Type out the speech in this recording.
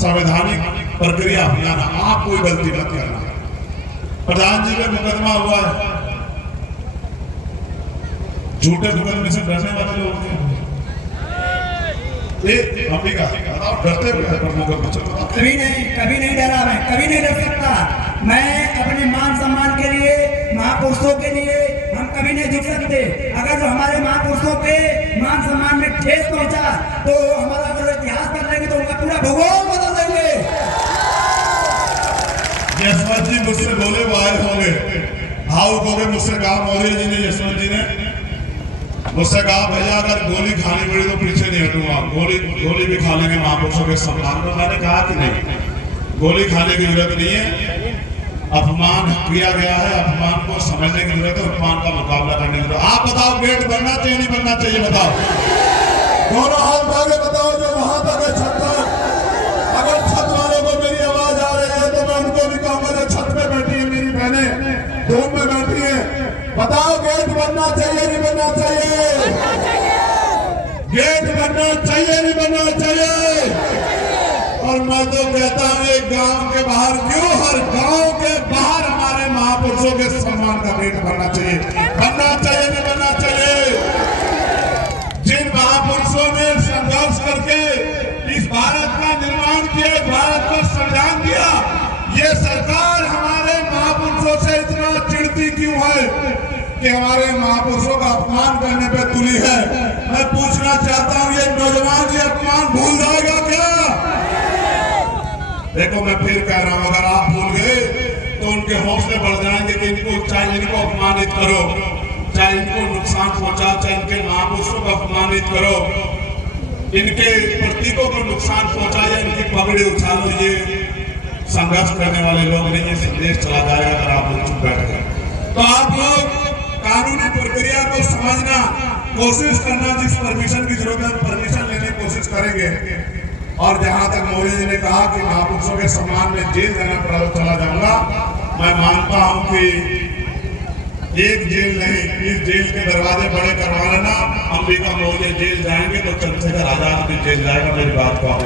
संवैधानिक प्रक्रिया अपनाना, आप कोई गलती मत करना। प्रधान जी का मुकदमा हुआ है, झूठे मुकदमे से डरने वाले लोग हैं। अंबिका बताओ, डरते हुए कभी नहीं डरा, मैं कभी नहीं डर सकता। मैं अपने मान सम्मान के लिए, महापुरुषों के लिए हम कभी नहीं झुक सकते। अगर जो हमारे महापुरुषों के मान सम्मान में ठेस पहुंचा तो हमारा अगर इतिहास बदलेंगे तो उनका पूरा भूगोल बदल देंगे। यशवंत जी मुझसे बोले वायर हो गए, भावुक हो गए। मुझसे कहा मौर्य जी ने, यशवंत जी ने मुझसे कहा भैया अगर गोली खानी पड़ी तो पीछे नहीं हटूंगा, गोली भी खा लेंगे महापुरुषों के सम्मान में। मैंने कहा कि नहीं, गोली खाने की जरूरत नहीं है, अपमान किया गया है, अपमान को समझने की जरूरत है, अपमान का मुकाबला करने की जरूरत है। आप बताओ, गेट बनना चाहिए नहीं बनना चाहिए? बताओ, दोनों हाथ आगे बताओ, जो वहां तक है छत तक। अगर छत वालों को मेरी आवाज आ रही है तो मैं उनको भी कहूंगा, जो छत पे बैठी है मेरी बहनें, धूप में बैठी है, बताओ गेट बनना चाहिए नहीं बनना चाहिए? गेट बनना चाहिए नहीं बनना चाहिए? और मैं तो कहता हूं, एक गांव के बाहर क्यों, हर गांव के बाहर हमारे महापुरुषों के सम्मान का गेट बनना चाहिए। बनना चाहिए नहीं बनना चाहिए? जिन महापुरुषों ने संघर्ष करके इस भारत का निर्माण किया, भारत का संविधान दिया, ये सरकार हमारे महापुरुषों से इतना चिढ़ती क्यों है कि हमारे महापुरुषों का अपमान करने पे तुली है? मैं पूछना चाहता हूं, ये नौजवान ये अपमान भूल जाएगा क्या? देखो मैं फिर कह रहा हूं, अगर आप भूल गए तो उनके हौसले बढ़ जाएंगे कि इनको, चाहे इनको अपमानित करो, चाहे इनको नुकसान पहुंचा, चाहे इनके महापुरुषों को अपमानित करो, इनके प्रतीकों को नुकसान पहुंचा या इनकी पगड़ी उछालो, ये संघर्ष करने वाले लोग नहीं, ये संदेश चला जाएगा अगर आप लोग चुप बैठ गए। तो आप लोग कानूनी प्रक्रिया को समझना, कोशिश करना, जिस परमिशन की जरूरत है परमिशन लेने की कोशिश करेंगे। और जहां तक मौर्य जी ने कहा कि महापुरुषों के सम्मान में जेल जाना पड़ा तो चला जाऊंगा, मैं मानता हूं कि एक जेल नहीं, इस जेल के दरवाजे बड़े करवा लेना। अंबिका मौर्य जेल जाएंगे तो चंद्रशेखर आजाद भी जेल जाएगा, मेरी बात को आप